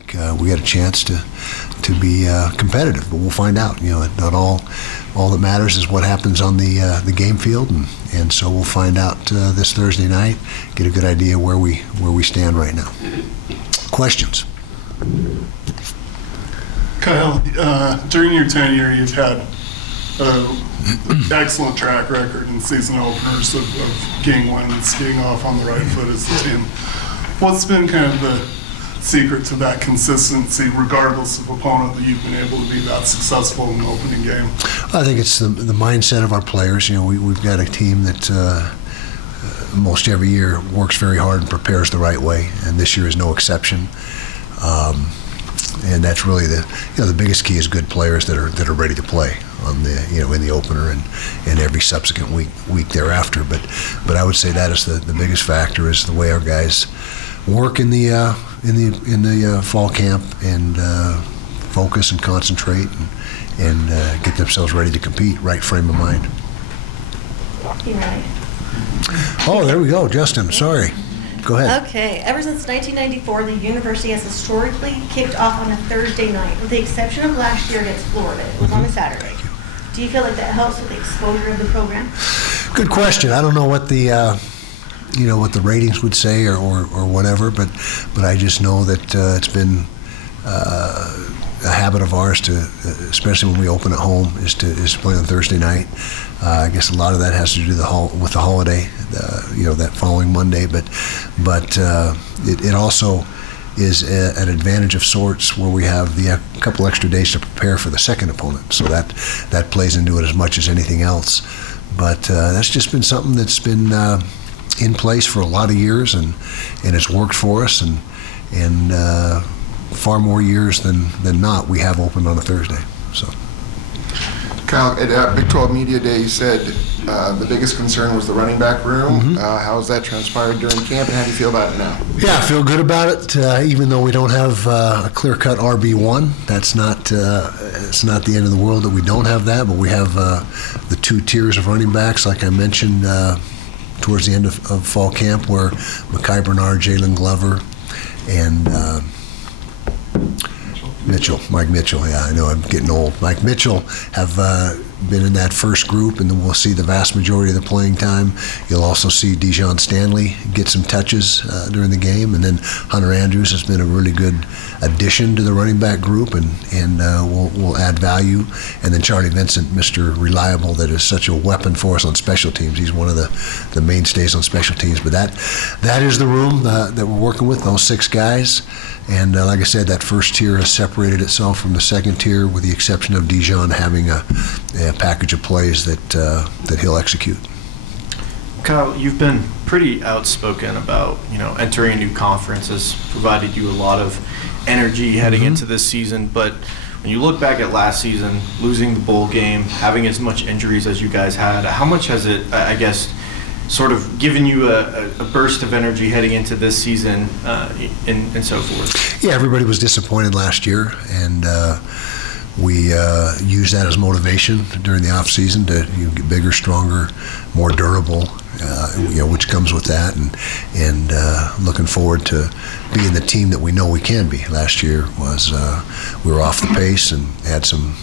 think we got a chance to be competitive, but we'll find out. Not all that matters is what happens on the game field, and so we'll find out this Thursday night, get a good idea where we stand right now. Questions? Kyle, during your tenure, you've had an excellent track record in season openers of getting wins, getting off on the right foot as a team. What's been kind of the secret to that consistency, regardless of opponent, that you've been able to be that successful in the opening game? I think it's the mindset of our players. We've got a team that most every year works very hard and prepares the right way, and this year is no exception. And that's really the biggest key is good players that are ready to play on in the opener and every subsequent week thereafter. But I would say that is the biggest factor, is the way our guys work in the fall camp and focus and concentrate and get themselves ready to compete. Right frame of mind. You ready? Oh, there we go, Justin. Sorry. Go ahead. Okay. Ever since 1994, the university has historically kicked off on a Thursday night, with the exception of last year against Florida. It was on a Saturday. Do you feel like that helps with the exposure of the program? Good question. I don't know what the what the ratings would say or whatever, but I just know that it's been a habit of ours to, especially when we open at home, is to play on Thursday night. I guess a lot of that has to do with the holiday, that following Monday. But it also is an advantage of sorts where we have a couple extra days to prepare for the second opponent. So that plays into it as much as anything else. But that's just been something that's been in place for a lot of years, and it's worked for us. And far more years than not, we have opened on a Thursday. So. Kyle, at Big 12 Media Day, you said the biggest concern was the running back room. Mm-hmm. How has that transpired during camp, and how do you feel about it now? Yeah, I feel good about it. Even though we don't have a clear-cut RB1, that's not it's not the end of the world that we don't have that. But we have the two tiers of running backs, like I mentioned towards the end of fall camp, where Mekhi Bernard, Jalen Glover, and Mike Mitchell, yeah, I know I'm getting old. Mike Mitchell have been in that first group, and then we'll see the vast majority of the playing time. You'll also see Dijon Stanley get some touches during the game, and then Hunter Andrews has been a really good addition to the running back group, and will add value. And then Charlie Vincent, Mr. Reliable, that is such a weapon for us on special teams. He's one of the mainstays on special teams. But that is the room that we're working with, those six guys. And like I said, that first tier has separated itself from the second tier, with the exception of Dijon having a package of plays that he'll execute. Kyle, you've been pretty outspoken about entering a new conference has provided you a lot of energy heading into this season. But when you look back at last season, losing the bowl game, having as much injuries as you guys had, how much has it, I guess, sort of given you a burst of energy heading into this season and so forth? Yeah, everybody was disappointed last year, and we used that as motivation during the off season to get bigger, stronger, more durable, which comes with that, and looking forward to being the team that we know we can be. Last year was we were off the pace and had some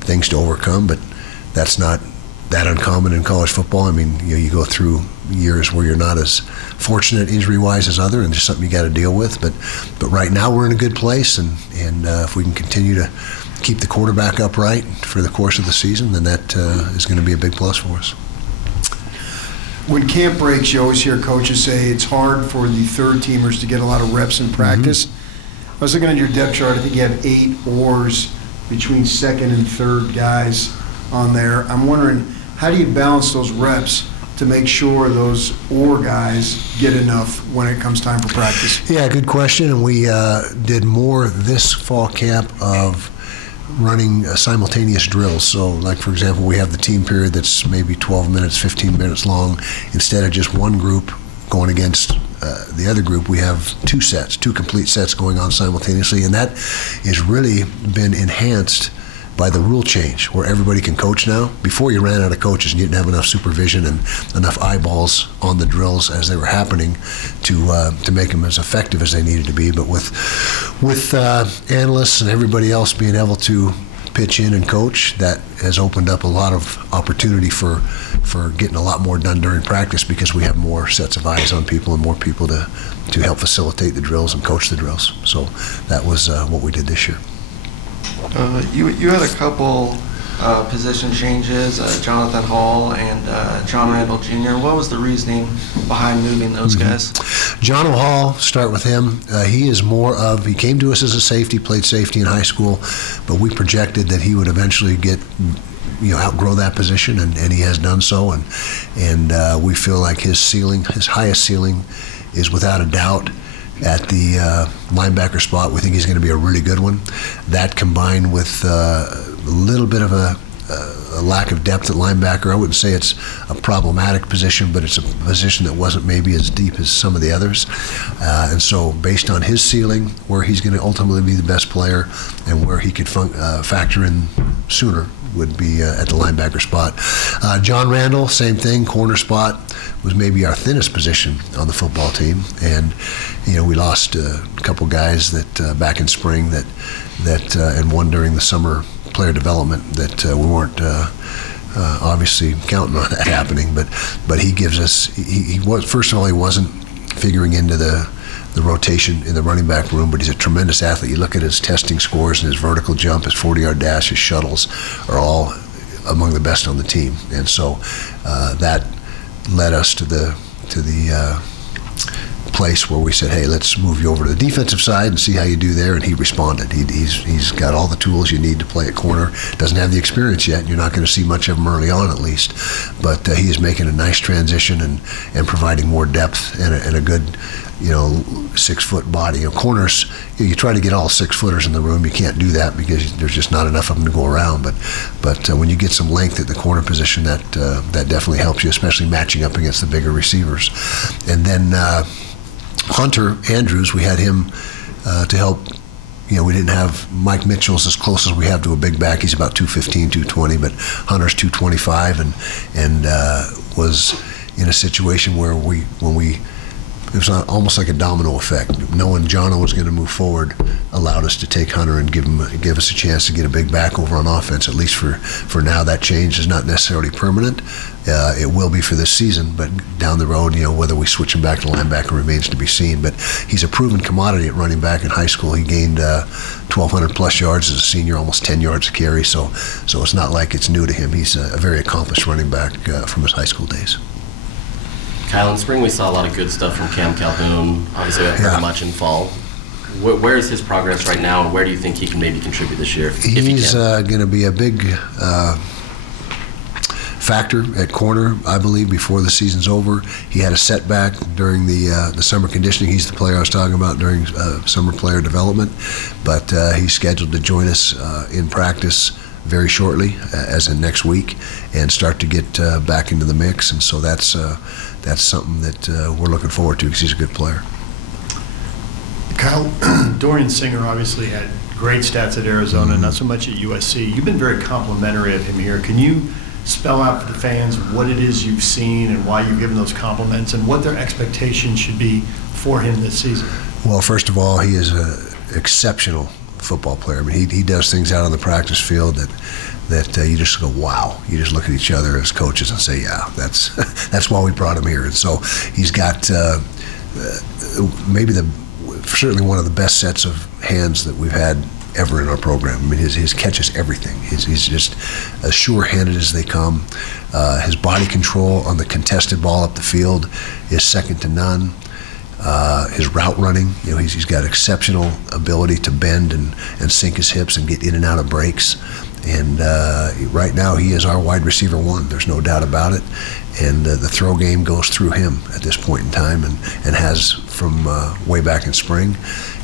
things to overcome, but that's not that uncommon in college football. I mean, you go through years where you're not as fortunate injury-wise as other, and just something you got to deal with. But right now we're in a good place, and if we can continue to keep the quarterback upright for the course of the season, then that is going to be a big plus for us. When camp breaks, you always hear coaches say it's hard for the third-teamers to get a lot of reps in practice. I was looking at your depth chart. I think you have 8 oars between second and third guys on there. I'm wondering, how do you balance those reps to make sure those oar guys get enough when it comes time for practice? Yeah, good question. And we did more this fall camp of running simultaneous drills. So, like, for example, we have the team period that's maybe 12 minutes, 15 minutes long. Instead of just one group going against the other group, we have 2 complete sets going on simultaneously. And that has really been enhanced by the rule change where everybody can coach now. Before, you ran out of coaches and you didn't have enough supervision and enough eyeballs on the drills as they were happening to make them as effective as they needed to be. But with analysts and everybody else being able to pitch in and coach, that has opened up a lot of opportunity for getting a lot more done during practice, because we have more sets of eyes on people and more people to help facilitate the drills and coach the drills. So that was what we did this year. You had a couple position changes, Jonathan Hall and John Randall Jr. What was the reasoning behind moving those guys? John Hall, start with him. He is more of, he came to us as a safety, played safety in high school, but we projected that he would eventually outgrow that position, and he has done so. And we feel like his highest ceiling is without a doubt at the linebacker spot. We think he's going to be a really good one. That combined with a little bit of a lack of depth at linebacker. I wouldn't say it's a problematic position, but it's a position that wasn't maybe as deep as some of the others. And so based on his ceiling, where he's going to ultimately be the best player and where he could factor in sooner, would be at the linebacker spot. John Randall, same thing, corner spot was maybe our thinnest position on the football team, and we lost a couple guys that back in spring that and one during the summer player development that we weren't obviously counting on that happening, but he gives us, he was, first of all, he wasn't figuring into the rotation in the running back room, but he's a tremendous athlete. You look at his testing scores and his vertical jump, his 40-yard dash, his shuttles are all among the best on the team. And so that led us to the place where we said, hey, let's move you over to the defensive side and see how you do there. And he responded. He's got all the tools you need to play at corner. Doesn't have the experience yet. You're not going to see much of him early on, at least. But he is making a nice transition and providing more depth and a good 6-foot body. Corners, you try to get all 6-footers in the room. You can't do that because there's just not enough of them to go around. But when you get some length at the corner position, that definitely helps you, especially matching up against the bigger receivers. And then Hunter Andrews, we had him to help. We didn't have Mike Mitchell's as close as we have to a big back. He's about 215, 220, but Hunter's 225, and was in a situation where it was almost like a domino effect. Knowing Jono was going to move forward allowed us to take Hunter and give us a chance to get a big back over on offense, at least for now. That change is not necessarily permanent. It will be for this season, but down the road, whether we switch him back to linebacker remains to be seen. But he's a proven commodity at running back in high school. He gained 1,200 plus yards as a senior, almost 10 yards a carry. So it's not like it's new to him. He's a very accomplished running back from his high school days. Kyle, in spring we saw a lot of good stuff from Cam Calhoun. Obviously, we haven't heard much in fall. Where is his progress right now, and where do you think he can maybe contribute this year? He's going to be a big factor at corner, I believe, before the season's over. He had a setback during the summer conditioning. He's the player I was talking about during summer player development, but he's scheduled to join us in practice very shortly, as in next week, and start to get back into the mix. And so that's something that we're looking forward to because he's a good player. Kyle, Dorian Singer obviously had great stats at Arizona, not so much at USC. You've been very complimentary of him here. Can you spell out for the fans what it is you've seen and why you've given those compliments and what their expectations should be for him this season? Well, first of all, he is an exceptional football player. I mean, he does things out on the practice field that you just go, wow. You just look at each other as coaches and say, yeah, that's why we brought him here. And so he's got certainly one of the best sets of hands that we've had ever in our program. I mean, his catch is everything. He's just as sure-handed as they come. His body control on the contested ball up the field is second to none. His route running, he's got exceptional ability to bend and sink his hips and get in and out of breaks. And right now he is our wide receiver one. There's no doubt about it. And the throw game goes through him at this point in time and has from way back in spring.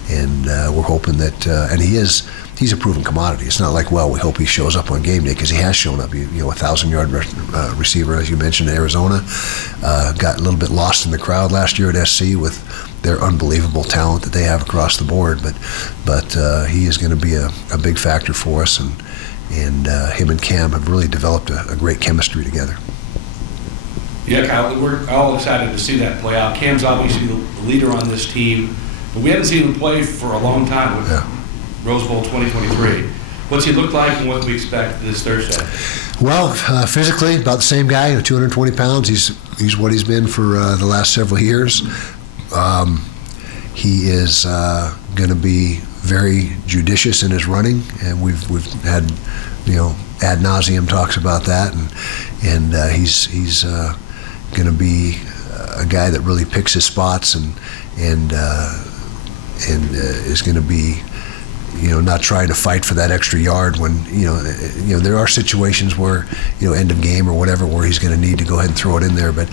And we're hoping that, and he's a proven commodity. It's not like, well, we hope he shows up on game day, because he has shown up. 1,000-yard receiver, as you mentioned, in Arizona. Got a little bit lost in the crowd last year at SC with their unbelievable talent that they have across the board. But he is going to be a big factor for us, him and Cam have really developed a great chemistry together. Yeah, Kyle, we're all excited to see that play out. Cam's obviously the leader on this team, but we haven't seen him play for a long time with Rose Bowl 2023. What's he look like, and what do we expect this Thursday? Well, physically, about the same guy, 220 pounds. He's what he's been for the last several years. He is going to be very judicious in his running, and we've had, ad nauseum talks about that, and he's going to be a guy that really picks his spots and is going to be, not trying to fight for that extra yard when, there are situations where, end of game or whatever, where he's going to need to go ahead and throw it in there. But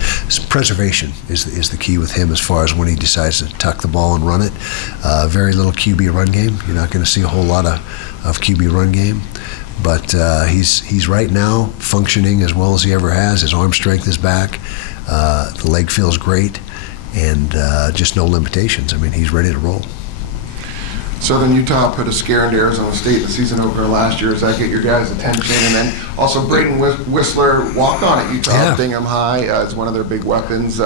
preservation is the key with him as far as when he decides to tuck the ball and run it. Very little QB run game. You're not going to see a whole lot of QB run game. But he's right now functioning as well as he ever has. His arm strength is back. The leg feels great. And just no limitations. I mean, he's ready to roll. Southern Utah put a scare into Arizona State in the season opener last year. Does that get your guys' attention? And then also Braden Whistler, walk-on at Utah, Whittingham High, is one of their big weapons.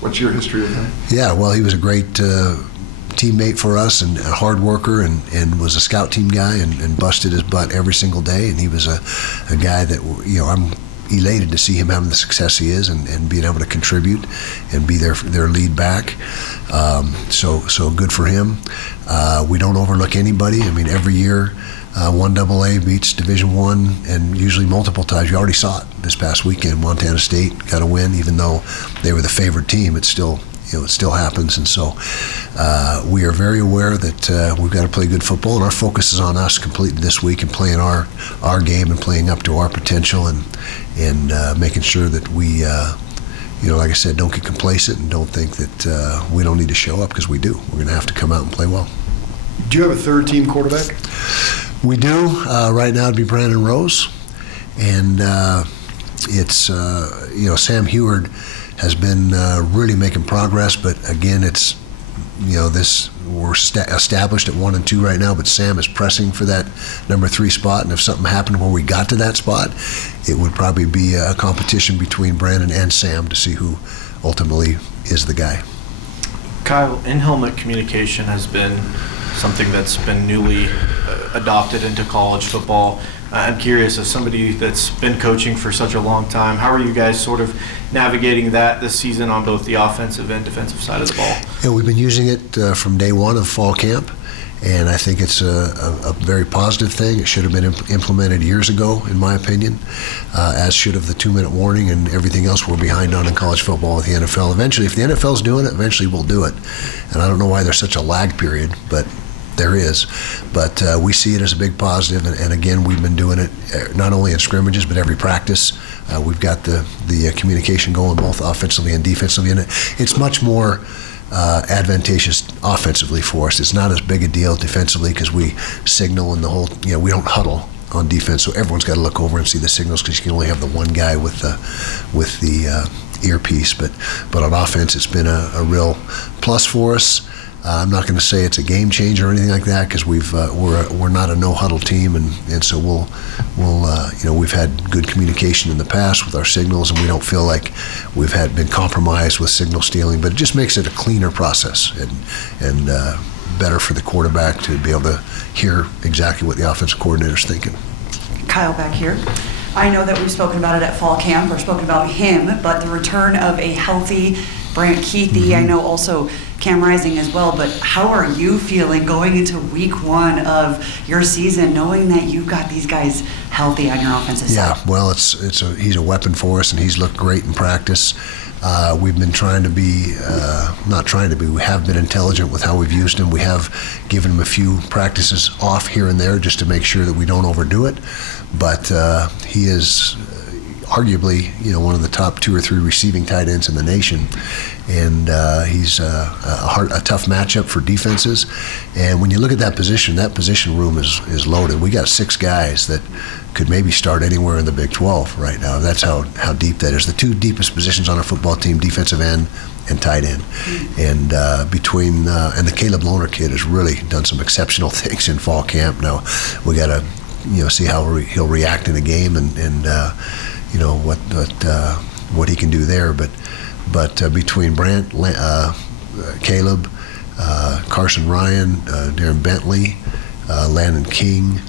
What's your history with him? Yeah, well, he was a great teammate for us and a hard worker and was a scout team guy and busted his butt every single day. And he was a guy that, I'm elated to see him having the success he is and being able to contribute and be their lead back. So good for him. We don't overlook anybody. I mean, every year 1AA beats Division I, and usually multiple times. You already saw it this past weekend. Montana State got a win, even though they were the favored team. It still happens. And so we are very aware that we've got to play good football, and our focus is on us completely this week and playing our game and playing up to our potential and making sure that we, like I said, don't get complacent and don't think that we don't need to show up, because we do. We're going to have to come out and play well. Do you have a third-team quarterback? We do. Right now it'd be Brandon Rose. And it's, Sam Heward has been really making progress, but again, it's, we're established at 1 and 2 right now, but Sam is pressing for that number 3 spot, and if something happened where we got to that spot, it would probably be a competition between Brandon and Sam to see who ultimately is the guy. Kyle, in-helmet communication has been something that's been newly adopted into college football. I'm curious, as somebody that's been coaching for such a long time, how are you guys sort of navigating that this season on both the offensive and defensive side of the ball? Yeah, we've been using it from day one of fall camp, and I think it's a very positive thing. It should have been implemented years ago, in my opinion, as should have the 2-minute warning and everything else we're behind on in college football with the NFL. Eventually, if the NFL's doing it, eventually we'll do it. And I don't know why there's such a lag period, but there is. But we see it as a big positive, and again, we've been doing it not only in scrimmages, but every practice. We've got the communication going both offensively and defensively, and it's much more advantageous offensively for us. It's not as big a deal defensively because we signal and the whole, we don't huddle on defense, so everyone's got to look over and see the signals because you can only have the one guy with the earpiece. But on offense, it's been a real plus for us. I'm not going to say it's a game changer or anything like that because we're not a no huddle team, and so we've had good communication in the past with our signals, and we don't feel like we've been compromised with signal stealing. But it just makes it a cleaner process and better for the quarterback to be able to hear exactly what the offensive coordinator's thinking. Kyle, back here. I know that we've spoken about it at fall camp, or spoken about him, but the return of a healthy Brant Keithy, I know also Cam Rising as well, but how are you feeling going into week 1 of your season, knowing that you've got these guys healthy on your offensive side? Yeah, well, he's a weapon for us, and he's looked great in practice. We've been we have been intelligent with how we've used him. We have given him a few practices off here and there just to make sure that we don't overdo it. But he is arguably, one of the top 2 or 3 receiving tight ends in the nation, and he's a tough matchup for defenses. And when you look at that position room is loaded. We got 6 guys that could maybe start anywhere in the Big 12 right now. That's how deep that is. The 2 deepest positions on our football team, defensive end and tight end. And and the Caleb Lohner kid has really done some exceptional things in fall camp. Now we got a see how he'll react in a game, and what he can do there. But between Brant, Caleb, Carson Ryan, Darren Bentley, Landon King,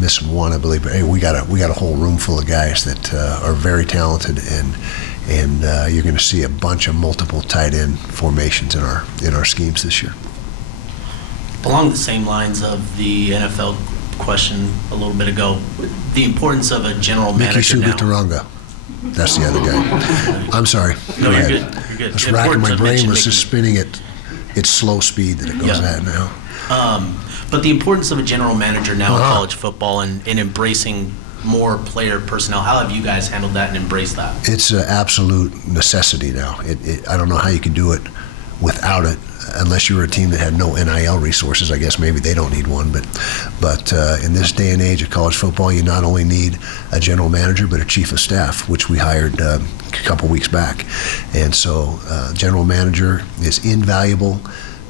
missing one, I believe. But hey, we got a whole room full of guys that are very talented, and you're going to see a bunch of multiple tight end formations in our schemes this year. Along the same lines of the NFL question a little bit ago, the importance of a general manager now. Mickey Sugaturanga. That's the other guy. I'm sorry. No, Go you're ahead. good. You're good. Just The racking importance my of brain Mitch was and just spinning at its slow speed that it goes at now. But the importance of a general manager now in Uh-huh. college football and embracing more player personnel. How have you guys handled that and embraced that? It's an absolute necessity now. I don't know how you can do it without it, unless you were a team that had no NIL resources. I guess maybe they don't need one. But in this day and age of college football, you not only need a general manager, but a chief of staff, which we hired a couple weeks back. And so general manager is invaluable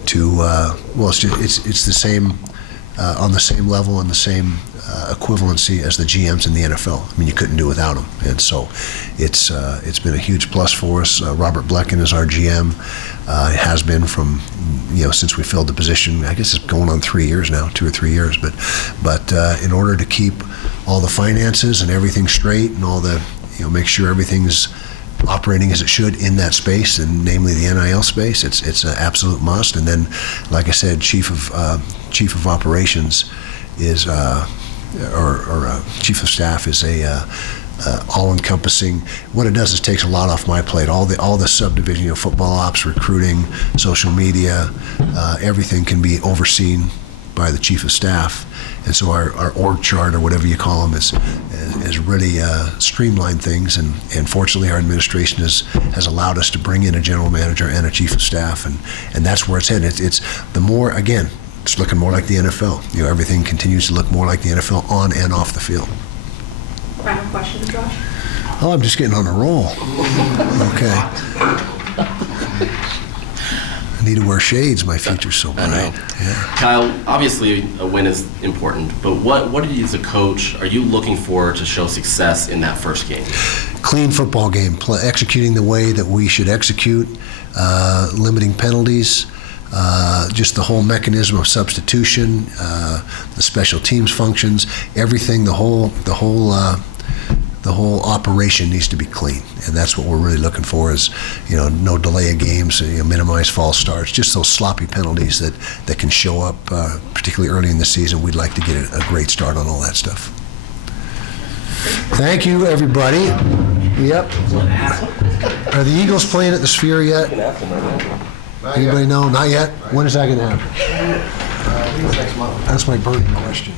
to, it's the same, on the same level and the same equivalency as the GMs in the NFL. I mean, you couldn't do without them. And so it's been a huge plus for us. Robert Blecken is our GM. Has been from, since we filled the position. I guess it's going on 3 years now, 2 or 3 years. But in order to keep all the finances and everything straight and all the, make sure everything's operating as it should in that space, and namely the NIL space, it's an absolute must. And then, like I said, chief of operations is, or chief of staff is a all-encompassing. What it does is takes a lot off my plate. All the subdivision, football ops, recruiting, social media, everything can be overseen by the chief of staff. And so our org chart, or whatever you call them, is really streamlined things. And fortunately, our administration has allowed us to bring in a general manager and a chief of staff, and that's where it's headed. It's the more, again, it's looking more like the NFL. Everything continues to look more like the NFL on and off the field. Final question, Josh? Oh, I'm just getting on a roll. Okay. I need to wear shades. My future's so bright. Yeah. Kyle, obviously a win is important, but what are you as a coach, are you looking for to show success in that first game? Clean football game, executing the way that we should execute, limiting penalties, just the whole mechanism of substitution, the special teams functions, everything, the whole operation needs to be clean, and that's what we're really looking for. Is no delay of games, minimize false starts, just those sloppy penalties that can show up, particularly early in the season. We'd like to get a great start on all that stuff. Thank you, everybody. Yep. Are the Eagles playing at the Sphere yet? Anybody know? Not yet? When is that going to happen? I think it's next month. That's my burning question.